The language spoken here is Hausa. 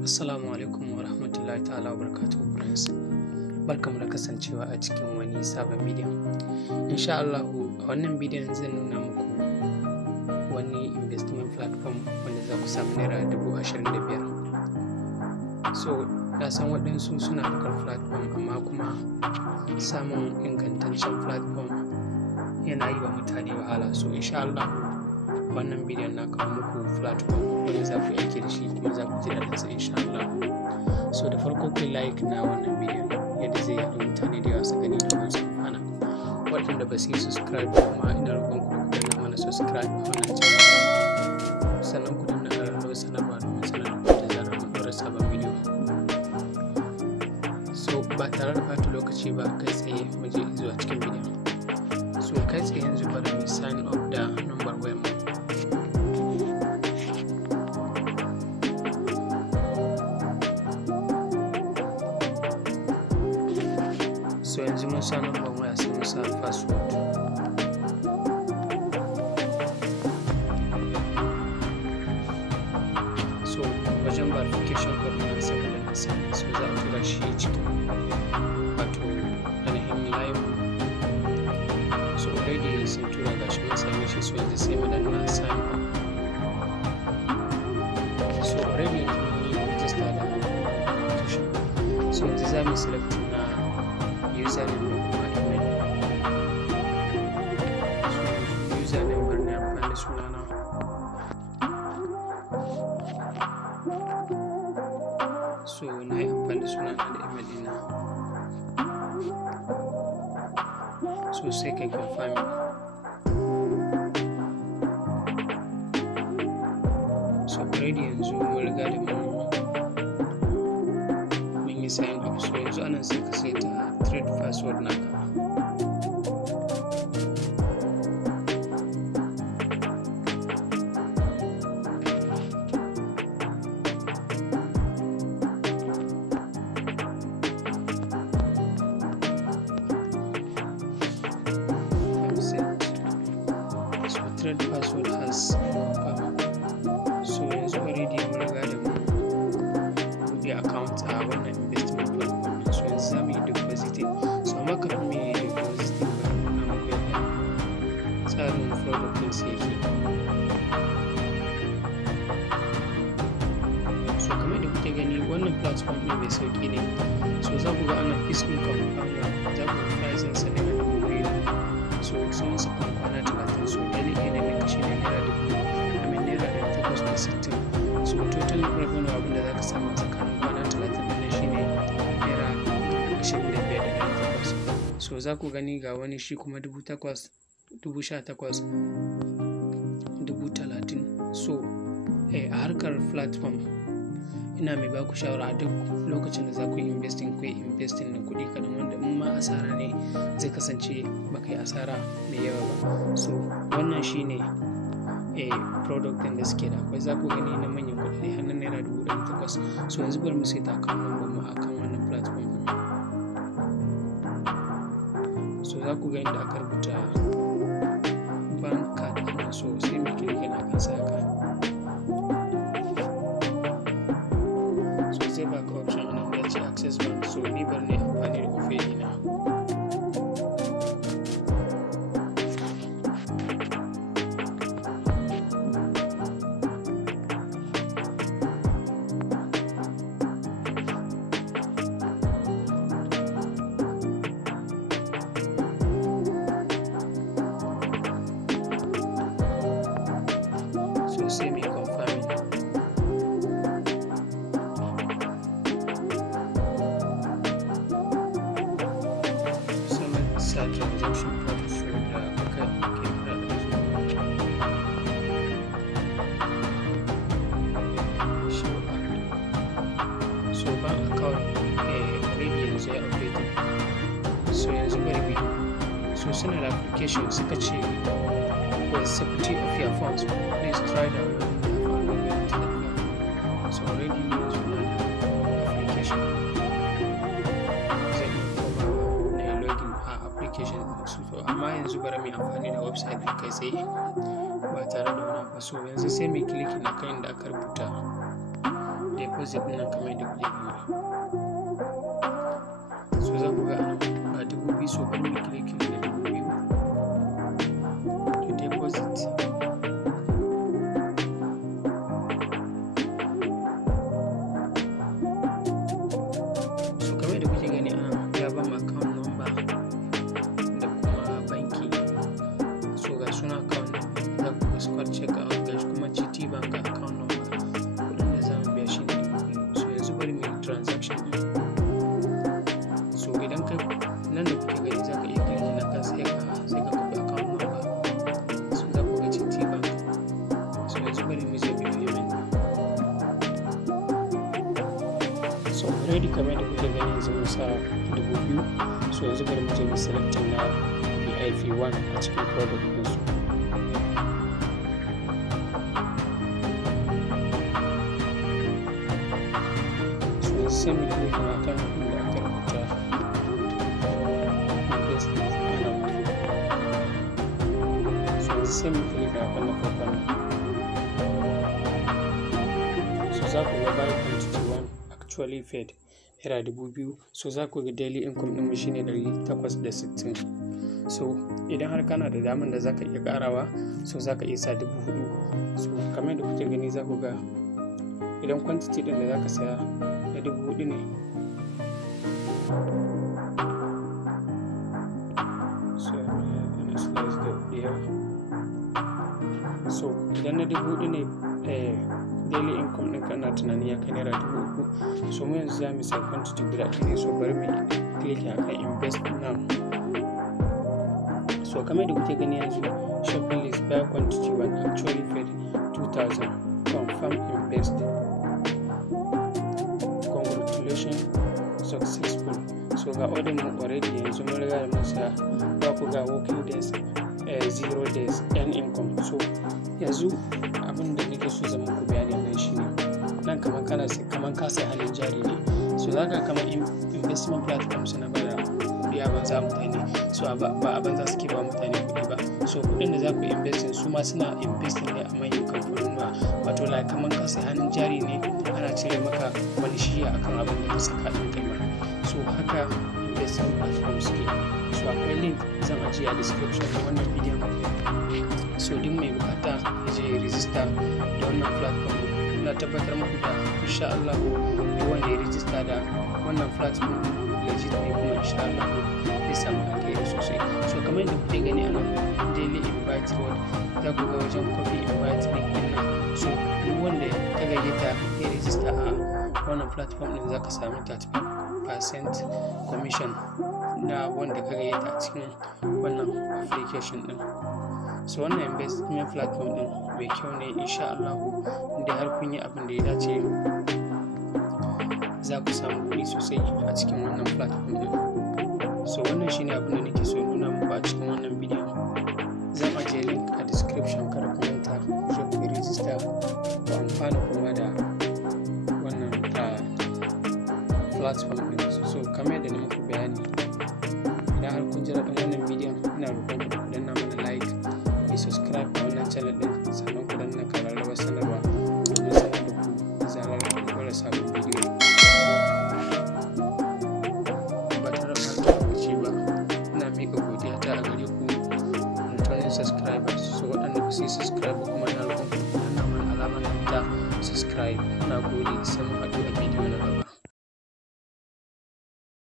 Assalamu alaikum wa rahmatullahi ta'ala wa barakatuhu friends. Barkamu da kasancewa a cikin wani sabon bidiyon. Insha Allah a wannan bidiyon zan nuna muku wani investment platform wanda za ku samu naira 25,000. So na san waɗansu suna ɗaukar platform amma kuma samun ingantaccen platform yana yi wa mutane wahala. So insha Allah wannan bidiyon na kawo muku platform wanda za ku aiki da shi kuma za ku ji daɗinsa insha Allah. So da farko ku like na wannan bidiyon yadda zai yaɗa mutane da yawa su gani domin su amfana. Waɗanda ba su yi subscribe kuma ina roƙon ku danna mana subscribe a wannan channel, sannan ku danna ƙararrawar sanarwa domin sanar da ku da zarar mun ɗora sabon bidiyo. So ba tare da ɓata lokaci ba kai tsaye mu je zuwa cikin bidiyon. So kai tsaye yanzu bari mu sign up da number wayar mu. So yanzu mun sa number waya sai mun sa password. So wajen verification code na saka da nasa, so za a tura shi cikin wato ainihin live. So already sun tura gashi mun same shi, so yanzu sai mu danna sign up. So already mun yi register da application. So yanzu za mu select na username da kuma email. So username bari na amfani da sunana. So na yi amfani da sunana da email ɗina. So sai kai confirm. So already yanzu mun riga da mun yi sign up. So yanzu anan sai ka saita trade password naka. So trade password has confirmed. So yanzu already mun riga da mun buɗe account a wannan investment platform. So yanzu za mu yi depositing. So amma kafin mu yi depositing bari mu nuna muku yadda tsarin product ɗin sai yake. So kamar yadda kuke gani wannan platform ɗin mai sauƙi ne. So za ku ga ana fixed income za ku ga pricing sa naira 2,000. So sun saka kwana 30. So daily earning shi ne naira 860. So total revenue abin da za ka samu tsakanin kwana 30 ɗin shi ne naira 25,800. So za ku gani ga wani shi kuma 8,000, 18,000, 30,000. So a harkar platform ina mai baku shawara a duk lokacin da za ku yi investing da kuɗi kaɗan, wanda in ma asara ne zai kasance baka yi asara mai yawa ba. So wannan shine product ɗin da suke da akwai, za ku gani na manyan kuɗaɗe har na naira 800. So yanzu bari mu saita account number mu akan wannan platform ɗin. So za ku ga inda aka rubuta bank card ɗin, so sai mu click akan sa haka. So sai baka option ana ya ce access bank. So ni bari ne amfani da Opay ɗina. Sai mai confirming. Sannan sa transaction portfolio da aka kira da su. So bank account already yanzu ya update. So yanzu bari bidiyo. So suna da application suka ce with safety of your phones, please try downloading the app on your telephone. So already use one application. Zai koma na login a application su. So amma yanzu bari mu amfani da website ɗin kai tsaye ba tare da wani ba. So yanzu sai mu click na kan da aka rubuta deposit ɗin nan kamar yadda kuke gani. So za ku ga a nan ga 2000, so bari mu click da 2000 to deposit. So kamar yadda kuke gani a nan ya ba mu account number da kuma banki. So ga suna account number za ku ga square check out, ga kuma GT Bank account number, kuɗin da za mu biya shi ne 2000. So yanzu bari mu yi transaction ɗin. So idan kai nan da kuke gani za ka iya clicking na kan sai ka copy account number. So za ku ga GT Bank. So yanzu bari mu je mu yi payment. So already kamar da kuke gani yanzu mun sa 2000. So yanzu bari mu je mu selecting na VIP1 a cikin product din su. So yanzu sai mu click na kan inda aka rubuta invest amount. So yanzu sai mu click na kan na farkon. So za ku ga buy quantity 1 actually paid naira 2000. So za ku ga daily income ɗin mu shine 860. So idan har kana da daman da za ka iya karawa, so za ka iya sa 4000. So kamar da kuke gani za ku ga idan quantity ɗin da za ka saya na 4000 ne, so ina slice da ɗaya. So idan na 4000 ne daily income ɗin kana tunani ya kai naira 3000. So mu yanzu za mu sa quantity guda ɗaya ne, so bari mu click akan invest now. So kamar da kuke gani yanzu shopping list buy quantity 1 actually paid 2000, confirm invest, congratulations successful. So ga order mu already yanzu mun riga da mun sa, ba ku ga working days 0 days and income. So yanzu abin da nake so zan muku bayani nan shine nan kamar ka sai hannun jari ne. So zaka kamar investment platforms na bada kuɗi a banza mutane, so ba a banza suke ba mutane kuɗi ba. So kuɗin da za ku investing su ma suna investing ne a manyan kamfanonuwa, wato like kamar ka sai hannun jari ne ana cire maka wani shiya akan abin da ka saka ɗin kai ma. So haka investment platforms suke. So akwai link zan ajiye a description na wannan bidiyon. So duk mai bukata ya je ya register da wannan platform. Ina tabbatar muku da insha Allah duk wanda ya register da wannan platform legit ne, kuma insha Allah zai samu alheri sosai. So kamar yadda kuke gani a nan daily invite reward, za ku ga wajen copy invite link din nan. So duk wanda ka gayyata ya register a wannan platform din za ka samu 30% commission na wanda ka gayyata a cikin wannan application din. So wannan investment platform din mai kyau ne insha Allah, inda har kun yi abin da ya dace za ku samu kuɗi sosai a cikin wannan platform din. So wannan shine abin da nake so nuna muku a cikin wannan bidiyon. Zan ajiye link a description, kada ku manta ku je ku register ku amfana kuma da wannan platform din. So kamar yadda na muku bayani, idan har kun jira ɗan wannan bidiyon, ina roƙon ku ku danna mana like, ku subscribe a wannan channel din, sannan ku danna ƙararrawar sanarwa domin sanar da ku zarar kun ɗora sabon bidiyo. Ba tare da ɓata lokaci ba, ina miƙa godiya ta a gare ku returning subscribers. So waɗanda ba su yi subscribe ba kuma ina roƙon ku danna mana alamar ta subscribe. Na gode, sai mun haɗu a bidiyo na gaba.